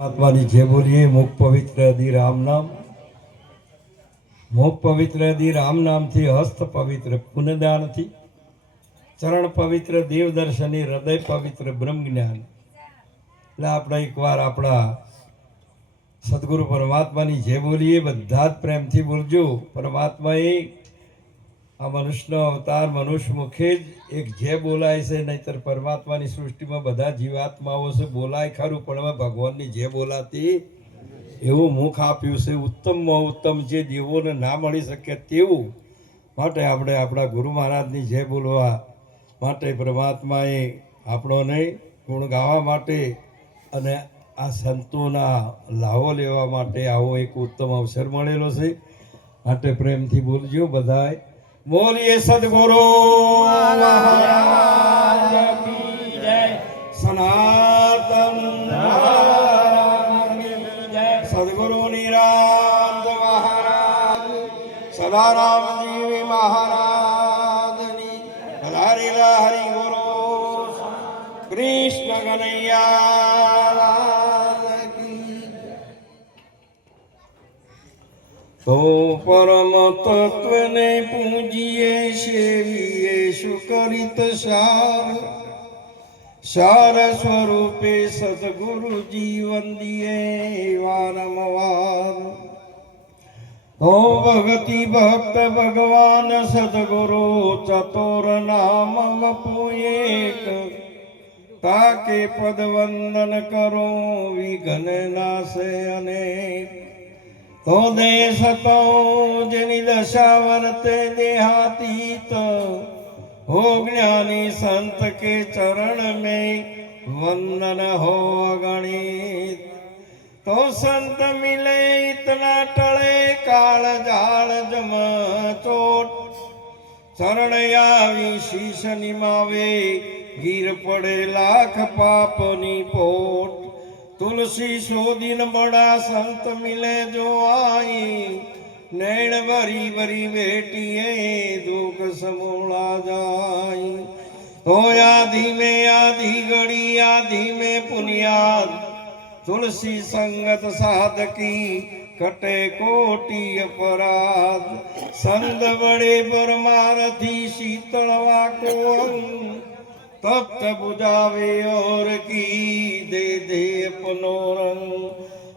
આત્માની જે બોલીએ મુખ પવિત્ર અધી રામ નામ, મુખ પવિત્ર અધી રામ નામથી, હસ્ત પવિત્ર પુનદાનથી, ચરણ પવિત્ર દેવ દર્શની, હૃદય પવિત્ર બ્રહ્મ જ્ઞાન. એટલે આપણે એકવાર આપણા સદગુરુ પરમાત્માની જે બોલીએ બધા જ પ્રેમથી બોલજો. પરમાત્માએ આ મનુષ્યનો અવતાર મનુષ્ય મુખે જ એક જે બોલાય છે, નહીતર પરમાત્માની સૃષ્ટિમાં બધા જીવાત્માઓ છે બોલાય ખરું, પણ હવે ભગવાનની જે બોલાતી એવું મુખ આપ્યું છે, ઉત્તમમાં ઉત્તમ, જે દેવોને ના મળી શકે તેવું. માટે આપણે આપણા ગુરુ મહારાજની જે બોલવા માટે, પરમાત્માએ આપણોને ગુણ ગાવા માટે અને આ સંતોના લાવો લેવા માટે આવો એક ઉત્તમ અવસર મળેલો છે. માટે પ્રેમથી બોલજો બધાય. બોલીએ સદગુરુ મહારાજ કી જય, સનાતન સદગુરુ નિરાંત મહારાજ, સદારામજી મહારાજની પધારેલા હરિગુરુ કૃષ્ણ કનૈયા કી. તો પરમ તત્વને પૂજીએ સેવીએ સુકરિત સાર, સાર સ્વરૂપે સદગુરુજી વંદીએ વારંવાર. તો ભગતિ ભક્ત ભગવાન સદગુરુ ચતુર નામ વપુએક, તાકે પદ વંદન કરો વિઘ્ન નાશે અનેક. તો દેશ તો જેની દશા વર્તે દેહાતીત, हो ज्ञानी संत के चरण में वंदन हो गणित. तो संत मिले इतना टले काल जाल जम चोट, चरण आवी शीश निमावे गिर पड़े लाख पापनी पोट. तुलसी शोधिन बड़ा संत मिले जो आई, नैण भरी भरी बेटिए दुख समूला जाई. तो आधी में आधी घड़ी आधी में पुनियाद, तुलसी संगत साधकी कटे कोटि अपराध. संत बड़े परमारथी शीतलवा को अंग, तप्त बुझावे और की दे दे अपनो रंग.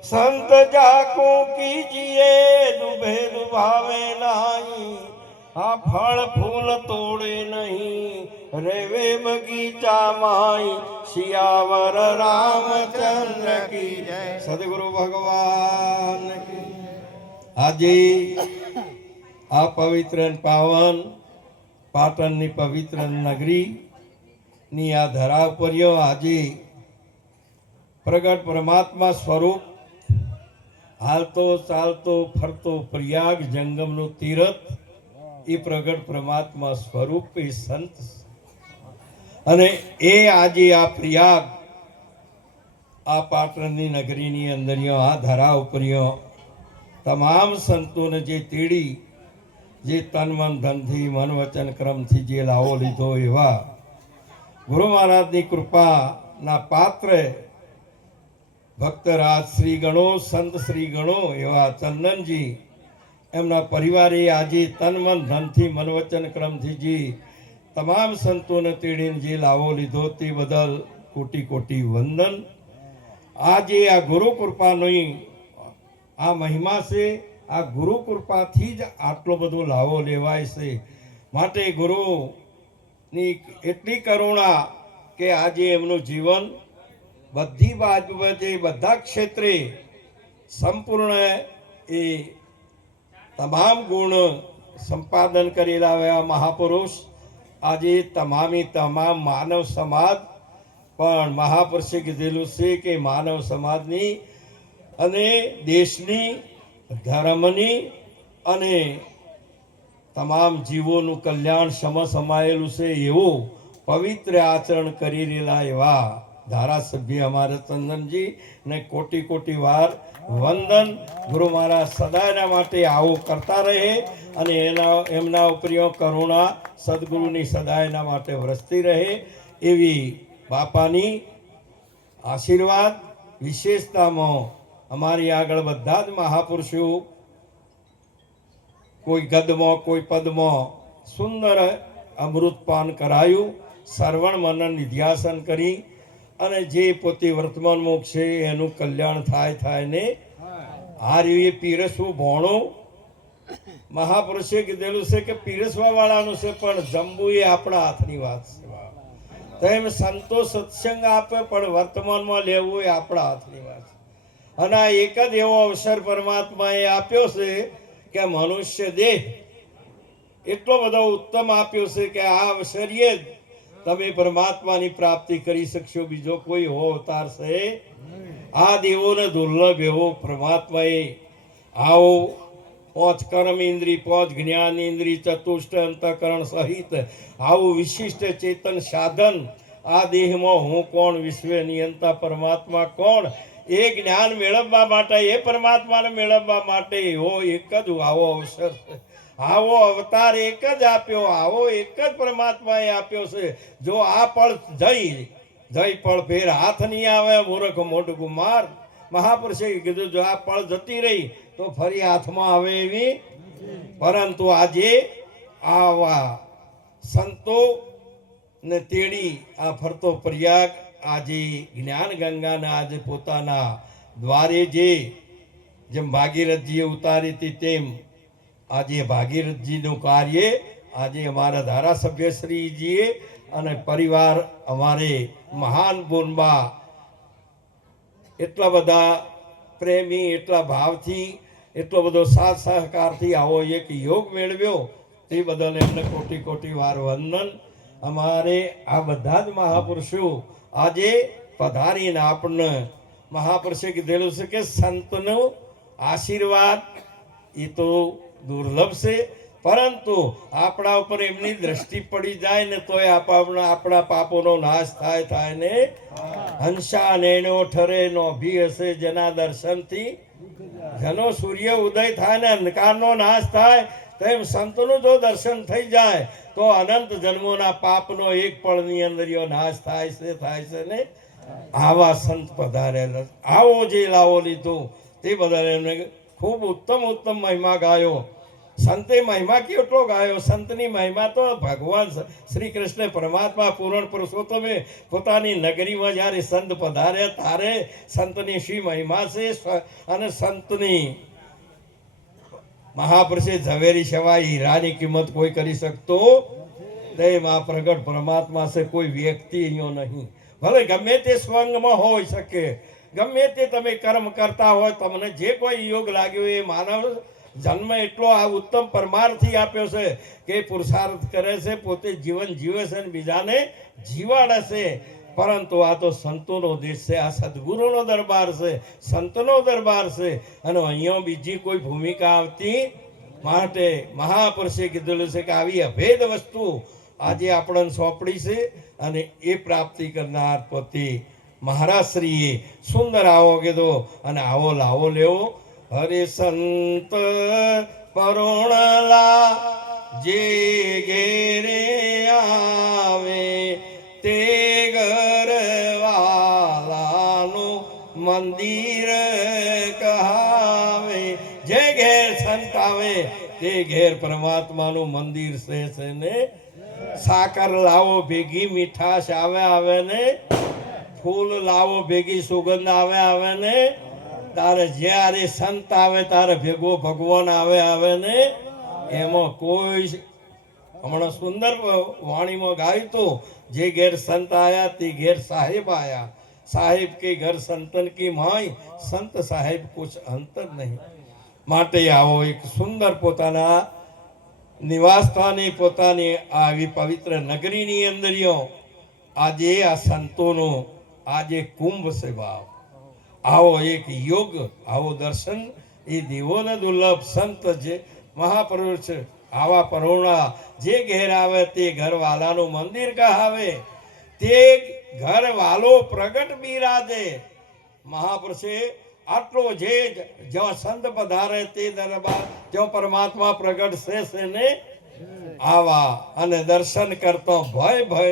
संत जाको कीजिए दुबे दुभावे नाही, आ फल फूल तोड़े नहीं रेवे बगीचा माई. सियावर रामचंद्र की जय, सदगुरु भगवान की. આજે આ પવિત્ર પાવન પાટણની પવિત્ર નગરીની આ ધરા ઉપર આજે પ્રગટ પરમાત્મા સ્વરૂપ હાલતો ચાલતો ફરતો પ્રયાગ જંગમનું તીરથ એ પ્રગટ પરમાત્મા સ્વરૂપ એ સંત. અને એ આજે આ પ્રયાગ આ પાટણની નગરીની અંદર આ ધરા ઉપર તમામ સંતોને જે તેડી, જે તન મન ધનથી મન વચન ક્રમથી જે લાવો લીધો, એવા ગુરુ મહારાજની કૃપાના પાત્ર ભક્તરાજ શ્રી ગણો, સંત શ્રી ગણો એવા ચંદનજી, એમના પરિવારે આજે તન મન ધનથી મન વચન ક્રમથી જે તમામ સંતોને તેડીને જે લાવો લીધો તે બદલ કોટી કોટી વંદન. આજે આ ગુરુ કૃપાની આ મહિમા છે. આ ગુરુ કૃપાથી જ આટલો બધો લાવો લેવાય છે. માટે ગુરુની એટલી કરુણા કે આજે એમનું જીવન બધી બાજુએ બધા ક્ષેત્રે સંપૂર્ણ એ તમામ ગુણ સંપાદન કરેલા એવા મહાપુરુષ. આજે તમામ માનવ સમાજ પણ મહાપુરુષે કીધેલું છે કે માનવ સમાજની અને દેશની, ધર્મની અને તમામ જીવોનું કલ્યાણ સમાયેલું છે. એવું પવિત્ર આચરણ કરી રહેલા એવા ધારાસભ્ય અમારા ચંદનજી ને કોટી કોટી વાર વંદન. ગુરુ મહારાજ સદાયના માટે આવો કરતા રહે અને એમના ઉપરીઓ કરુણા સદગુરુની સદાયના માટે વરસતી રહે એવી બાપાની આશીર્વાદ વિશેષતામાં અમારી આગળ બધા જ મહાપુરુષો કોઈ ગદમાં કોઈ પદમાં સુંદર અમૃતપાન કરાયું, શ્રવણ મનન નિધ્યાસન કરી અને જે પોતે વર્તમાન મોક્ષ છે એનું કલ્યાણ થાય ને આ રીતે પીરસવું ભોણું મહાપુરુષે કીધેલું છે કે પીરસવા વાળાનું છે, પણ જમવું એ આપણા હાથની વાત છે. તો એમ સંતો સત્સંગ આપે પણ વર્તમાનમાં લેવું એ આપણા હાથની વાત છે. અને આ એક જ એવો અવસર પરમાત્માએ આપ્યો છે કે મનુષ્ય દેહ એટલો બધો ઉત્તમ આપ્યો છે કે આ અવસરીએ જ તમે પરમાત્માની પ્રાપ્તિ કરી શકશો. બીજો કોઈ એવો અવતાર છે આ દેવોને દુર્લભ એવો પરમાત્માએ આવો 5 કર્મ ઇન્દ્રિય 5 જ્ઞાન ઇન્દ્રિય ચતુષ્ટ અંતઃકરણ સહિત આવું વિશિષ્ટ ચેતન સાધન આ દેહમાં હું કોણ, વિશ્વ નિયંતા પરમાત્મા કોણ, એ જ્ઞાન મેળવવા માટે, એ પરમાત્માને મેળવવા માટે એવો એક જ આવો અવસર છે, આવો અવતાર એક જ આપ્યો, આવો એક જ પરમાત્માએ આપ્યો છે. જો આ પળ જઈ પળ ફેર હાથ નહીં આવે મૂર્ખ મોઢ ગુમાર. મહાપુરુષે કીધું જો આ પળ જતી રહી તો ફરી હાથમાં આવે એવી. પરંતુ આજે આવા સંતો ને તેડી આ ફરતો પ્રયાગ આજે જ્ઞાન ગંગાના આજે પોતાના દ્વારે જેમ ભાગીરથજીએ ઉતારી હતી તેમ આજે ભાગીરથજીનું કાર્ય આજે અમારા ધારાસભ્યશ્રીજીએ અને પરિવાર અમારે મહાન બોનબા એટલા બધા પ્રેમી, એટલા ભાવથી, એટલો બધો સાથ સહકારથી આવો એક યોગ મેળવ્યો તે બદલ એમને કોટી કોટી વાર વંદન. અમારે આ બધા જ મહાપુરુષો આજે પધારીને આપણને મહાપુરુષે કીધેલું છે કે સંતનો આશીર્વાદ એ તો દુર્લભ છે, પરંતુ આપણા ઉપર એમની દ્રષ્ટિ પડી જાય ને તોય આપણા પાપોનો નાશ થાય ને. હંસા નેણો ઠરે નો ભી હશે જેના દર્શનથી, જેનો સૂર્ય ઉદય થાય ને અંધકારનો નાશ થાય તેમ સંતનું જો દર્શન થઈ જાય તો અનંત જન્મોના પાપનો એક પળની અંદર નાશ થાય છે ને. આવા સંત પધારેલા, આવો જે લાવો લીધો તે બદલ એમને ખૂબ ઉત્તમ મહિમા ગાયો. સંતે મહિમા કેટલો ગાયો? સંતની મહિમા તો ભગવાન શ્રી કૃષ્ણ પરમાત્મા પૂર્ણ પુરુષોત્તમે પોતાની નગરીમાં જ્યારે સંત પધાર્યા ત્યારે સંતની શી મહિમા છે. અને સંતની મહાપુરુષે ઝવેરી સેવા હીરાની કિંમત કોઈ કરી શકતો તેમ આ પ્રગટ પરમાત્મા છે, કોઈ વ્યક્તિ અહીંયા નહીં. ભલે ગમે તે સ્વંગમાં હોઈ શકે, ગમે તે તમે કર્મ કરતા હોય, તમને જે કોઈ યોગ લાગ્યો એ માનવ જન્મ એટલો આ ઉત્તમ પરમાર્થી આપ્યો છે કે પુરુષાર્થ કરે છે, પોતે જીવન જીવે છે અને બીજાને જીવાડે છે. પરંતુ આ તો સંતોનો દેશ છે, આ સદગુરુનો દરબાર છે, સંતનો દરબાર છે અને અહીંયા બીજી કોઈ ભૂમિકા આવતી માટે મહાપુરુષે કીધેલું છે કે આવી અભેદ વસ્તુ આજે આપણને સોંપડી છે અને એ પ્રાપ્તિ કરનાર પોતે મહારાજશ્રીએ સુંદર આવો કીધો અને આવો લાવો લેવો. હરે સંત પરોણલા જે ઘેરે આવે તે ઘરવાલાનું મંદિર કહાવે. જે ઘેર સંત આવે તે ઘેર પરમાત્માનું મંદિર છે ને. સાકર લાવો ભેગી મીઠાશ આવે ને, ફૂલ લાવો ભેગી સુગંધ આવે ને. તારે જ્યારે સંત આવે તારે ભેગો ભગવાન આવે ને. એમાં કોઈ હમણાં સુંદર વાણીમાં ગાયું તો જે ઘેર સંત આયા તે ઘેર સાહેબ આયા. સાહેબ કે ઘર સંતન કી માય, સંત સાહેબ કુછ અંતર નહીં. માટે આવો એક સુંદર પોતાના નિવાસ સ્થાને પોતાની આવી પવિત્ર નગરીની અંદર આજે આ સંતોનો આજે કુંભ છે ભાવ. આવો એક યોગ, આવો દર્શન એ દેવોને દુર્લભ. સંત જે મહાપુરુષ આવા પરોણા જે ઘેર આવે તે ઘરવાલાનું મંદિર કહાવે, તે ઘરવાલો પ્રગટ બિરાજે. મહાપુરુષે આટલો જ્યાં સંત પધારે તે દરબાર જ્યાં પરમાત્મા પ્રગટ છે ને. આવા અને દર્શન કરતો ભય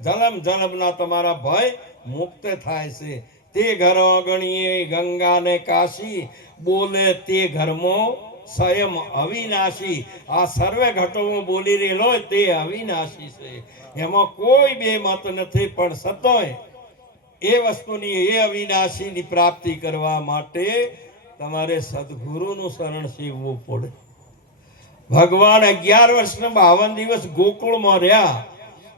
જન્મના તમારા ભય મુક્ત થાય છે. તે ઘર અગણીએ ગંગા ને કાશી, બોલે તે ઘરમાં સ્વયં અવિનાશી. આ સર્વે ઘટોમાં બોલી રહેલો તે અવિનાશી છે, એમાં કોઈ બે મત નથી. પણ સતોય એ વસ્તુની એ અવિનાશીની પ્રાપ્તિ કરવા માટે તમારે સદગુરુનું શરણ સેવવું પડે. ભગવાન 11 વર્ષને 52 દિવસ ગોકુળમાં રહ્યા,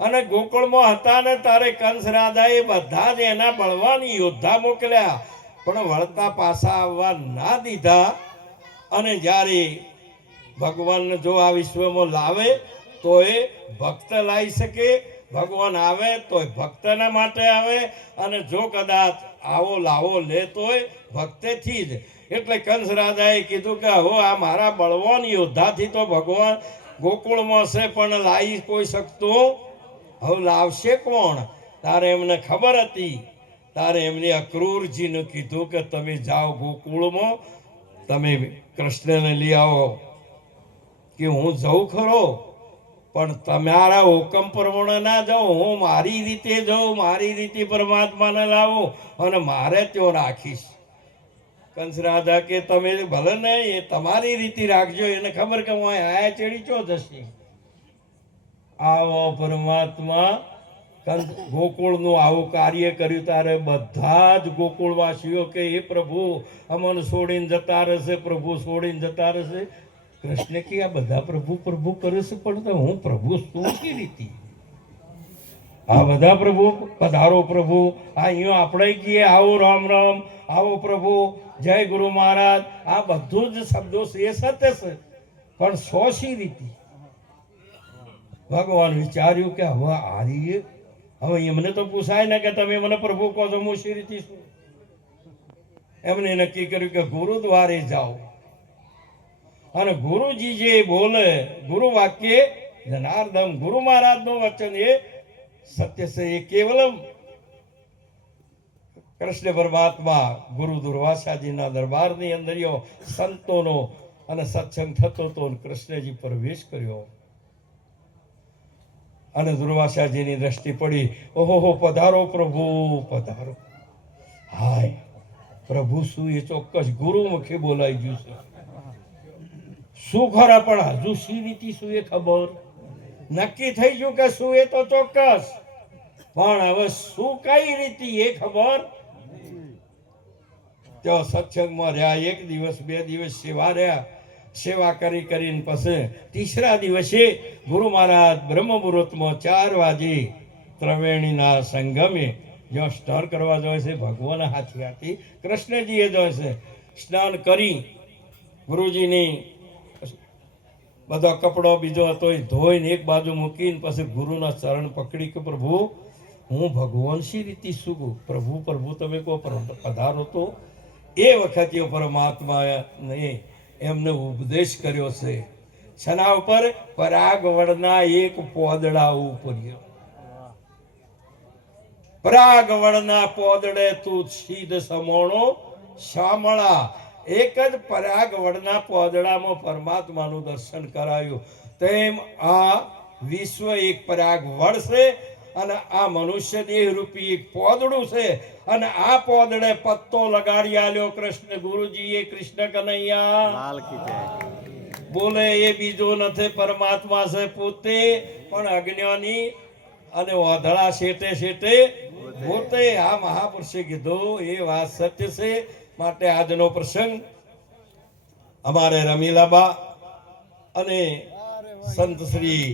અને ગોકુળમાં હતા ને તારે કંસ રાજાએ બધા જ એના બળવાન યોદ્ધા મોકલ્યા, પણ વળતા પાછા આવવા ના દીધા. અને જ્યારે ભગવાનને જો આ વિશ્વમાં લાવે તો એ ભક્ત લાવી શકે, ભગવાન આવે તો ભક્તના માટે આવે, અને જો કદાચ આવો લાવો લે તોય ભક્તેથી જ. એટલે કંસ રાજાએ કીધું કે હવે આ મારા બળવાન યોદ્ધાથી તો ભગવાન ગોકુળમાં છે, પણ લાવી કોઈ શકતું હવે લાવશે કોણ? તારે એમને ખબર હતી. તારે એમને અક્રૂરજીને કીધું કે તમે જાઓ ગોકુળમાં, તમે કૃષ્ણને લઈ આવો. કે હું જઉં ખરો, પણ તમારા હુકમ પ્રમાણે ના જાઉં, હું મારી રીતે જાઉં, મારી રીતે પરમાત્માને લાવો અને મારે ત્યાં રાખીશ. કંસ રાજા કે તમે ભલે ને એ તમારી રીતે રાખજો, એને ખબર કે હું આયા ચેડી ચો જશે. આવો પરમાત્મા ગોકુળનું આવું કાર્ય કર્યું. તારે બધા જ ગોકુળવાસીઓ કે એ પ્રભુ અમને છોડીને જતા રહેશે, પ્રભુ છોડીને જતા રહેશે. કૃષ્ણ કે આ બધા પ્રભુ પ્રભુ કરે છે, પણ તો હું પ્રભુ શું કે રીતે? આ બધા પ્રભુ પધારો પ્રભુ, આ અહીંયા આપણે કહીએ આવો રામ રામ, આવો પ્રભુ, જય ગુરુ મહારાજ, આ બધું જ શબ્દો એ સત્ય છે, પણ શોષી રીતે. ભગવાન વિચાર્યું કે હવે આ રીતે હવે એમને તો પૂછાય ને કે તમે મને પ્રભુ કહો છો, હું શી રીતે છું? એમને નક્કી કર્યું કે ગુરુદ્વારે જાઓ, અને ગુરુજી જે બોલે ગુરુ વાક્ય જનાર્દન, ગુરુ મહારાજનું વચન એ સત્ય છે, એ કેવલમ. કૃષ્ણ પરમાત્મા ગુરુ દુર્વાસાજીના દરબારની અંદર સંતોનો અને સત્સંગ થતો તો કૃષ્ણજી પ્રવેશ કર્યો, અને દુર્વાસાજીની દ્રષ્ટિ પડી. ઓહો, પધારો પ્રભુ પધારો. હાય પ્રભુ શું એ ચોક્કસ ગુરુમુખે બોલાઈ ગયું છે. શું ખરા, પણ હજુ સી રીતે શું એ ખબર નક્કી થઈ ગયું કે શું એ તો ચોક્કસ, પણ હવે શું કઈ રીતે એ ખબર. ત્યાં સત્સંગમાં રહ્યા, 1 દિવસ 2 દિવસ સેવા રહ્યા, સેવા કરી કરીને પછી ત્રીસરા દિવસે ગુરુ મહારાજ બ્રહ્મ મુહૂર્તમાં 4 વાગે ત્રિવેણીના સંગમે જ્યાં સ્નાન કરવા જાય છે, ભગવાન હાથી કૃષ્ણજીએ જાય છે, સ્નાન કરી ગુરુજીની બધો કપડો બીજો હતો એ ધોઈને એક બાજુ મૂકીને પછી ગુરુના ચરણ પકડી કે પ્રભુ હું ભગવાન શી રીતે શું કહું? પ્રભુ પ્રભુ તમે કહો પધારો. તો એ વખતે પરમાત્માએ એમને ઉપદેશ કર્યો છે. છના ઉપર પરાગવડના એક પોદડા ઉપર, પરાગવડના પોદડે તું સીધ સમોણો શામળા. એક જ પરાગવડના પોદડામાં પરમાત્માનું દર્શન કરાયું. તેમ આ વિશ્વ એક પરાગવડ છે, અને આ મનુષ્ય દેહ રૂપી એક પોદડું છે, અને આ પોદડે પત્તો લગાડી આલ્યો કૃષ્ણ ગુરુજીએ. કૃષ્ણ કનૈયા બોલે. એ બીજો નથી, પરમાત્મા છે પોતે, પણ અજ્ઞાની અને વાદળા શેટે શેટે પોતે. આ મહાપુરુષે કીધું એ વાત સત્ય છે. માટે આજનો પ્રસંગ અમારે રમીલાબા અને સંત શ્રી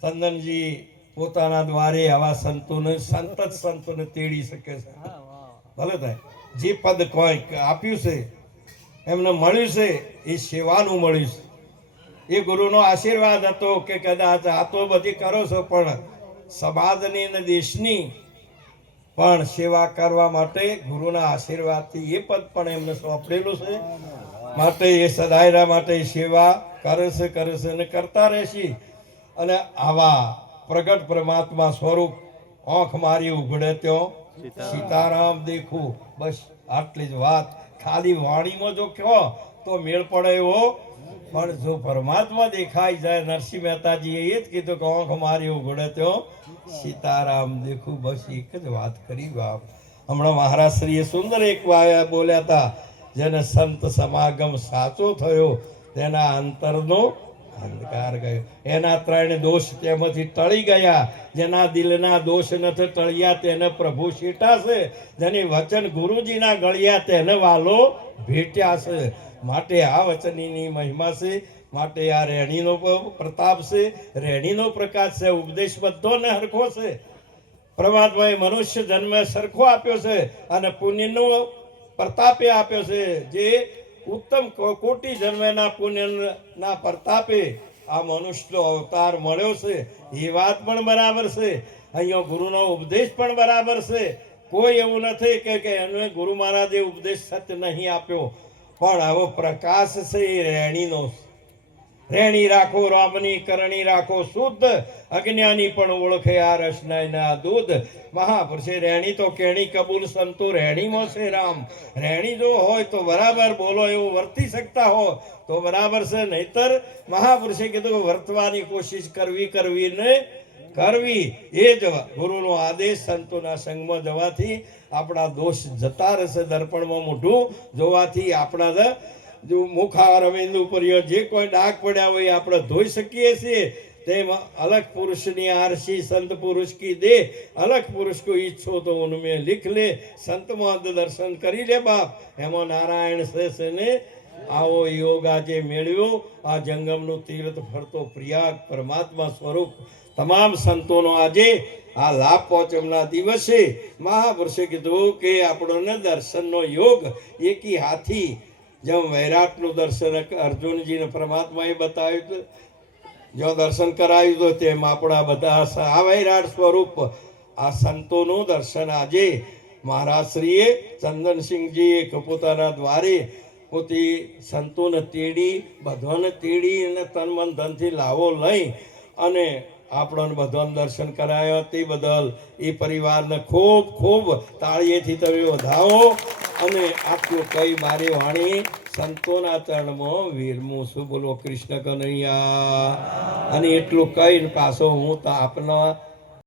ચંદનજી પોતાના દ્વારે આવા સંતોને સંતોને તેડી શકે છે. ભલે થાય જે પદ કોઈ આપ્યું છે એમને મળ્યું છે, એ સેવાનું મળ્યું છે. એ ગુરુનો આશીર્વાદ હતો કે કદાચ આ તો બધી કરો છો, પણ સમાજની અને દેશની પણ સેવા કરવા માટે ગુરુના આશીર્વાદથી એ પદ પણ એમને સોંપેલું છે. માટે એ સદાયરા માટે સેવા કરે છે અને કરતા રહેશે. અને આવા પ્રગટ પરમાત્મા સ્વરૂપ આંખ મારી ઉઘડે ત્યો સીતારામ દેખું. બસ આટલી જ વાત. ખાલી વાણીમાં જો કહો તો મેળ પડે એવો, પણ જો પરમાત્મા દેખાઈ જાય, નરસિંહ મહેતાજીએ એ જ કીધું કે આંખ મારી ઉઘડે ત્યો સીતારામ દેખું. બસ એક જ વાત કરી બાપ. હમણાં મહારાજશ્રીએ સુંદર એક વાયા બોલ્યા હતા, જેને સંત સમાગમ સાચો થયો તેના અંતરનો અંધકાર ગયો. એના ત્રણ દોષ તેમાંથી ટળી ગયા. જેના દિલના દોષ નથી ટળ્યા તેને પ્રભુ શીટાશે. જેની વચન ગુરુજીના ગળ્યા તેને વાલો ભેટ્યા છે. માટે આ વચનની મહિમા છે. માટે આ રેણીનો પ્રતાપ છે, રેણીનો પ્રકાશ છે. ઉપદેશ બધો ને હરખો છે. પરમાત્માએ મનુષ્ય જન્મ સરખો આપ્યો છે અને પુણ્યનો પ્રતાપે આપ્યો છે. જે ઉત્તમ કોટી જન્મના પુણ્યના પ્રતાપે આ મનુષ્યનો અવતાર મળ્યો છે. એ વાત પણ બરાબર છે. અહીંયા ગુરુનો ઉપદેશ પણ બરાબર છે. કોઈ એવું નથી કે એને ગુરુ મહારાજે ઉપદેશ સત્ય નહીં આપ્યો, પણ આવો પ્રકાશ છે એ રેણીનો. રેણી રાખો રામની કરણી રાખો શુદ્ધ, અજ્ઞાની પણ ઓળખે આ રસનાયના દૂધ. મહાપુરુષે રેણી તો કેણી કબૂલ, સંતો રેણીમાં છે રામ. રેણી જો હોય તો બરાબર બોલો, એવું વર્તી શકતા હો તો બરાબર છે. નહીતર મહાપુરુષે કીધું વર્તવાની કોશિશ કરવી ને કરવી. એ જ ગુરુનો આદેશ. સંતોના સંગમાં જવાથી આપણા દોષ જતા રહેશે. દર્પણમાં મોઢું જોવાથી આપણા જો મુખારવિંદ ઉપર જે કોઈ ડાઘ પડ્યા હોય આપણે ધોઈ શકીએ છીએ. તેમ અલગ પુરુષની આરસી સંત પુરુષ કી દે, અલગ પુરુષ કો ઈચ્છો તો ઉનમે લિખ લે. સંતમાં દર્શન કરી લે બાપ. એમાં નારાયણ છે ને આવો યોગ આજે મેળવ્યો. આ જંગમનું તીર્થ ફરતો પ્રયાગ પરમાત્મા સ્વરૂપ તમામ સંતોનો આજે આ લાભ પહોંચમના દિવસે મહાપુરુષે કીધું કે આપણને દર્શનનો યોગ એકી હાથી. જેમ વૈરાટનું દર્શન અર્જુનજીને પરમાત્માએ બતાવ્યું હતું, જો દર્શન કરાવ્યું હતું, તેમ આપણા બધા આ વૈરાટ સ્વરૂપ આ સંતોનું દર્શન આજે મહારાજશ્રીએ ચંદનસિંહજીએ પોતાના દ્વારે પોતે સંતોને તેડી, બધાને તેડી અને તન મન ધનથી લાવો લઈ અને આપણને બધાને દર્શન કરાવ્યા. તે બદલ એ પરિવારને ખૂબ ખૂબ તાળીએથી તમે વધાવો. અને આટલું કઈ મારી વાણી સંતોના ચરણમાં વીરમું છું. બોલો કૃષ્ણ કનૈયા. અને એટલું કહીને પાછો હું તો આપના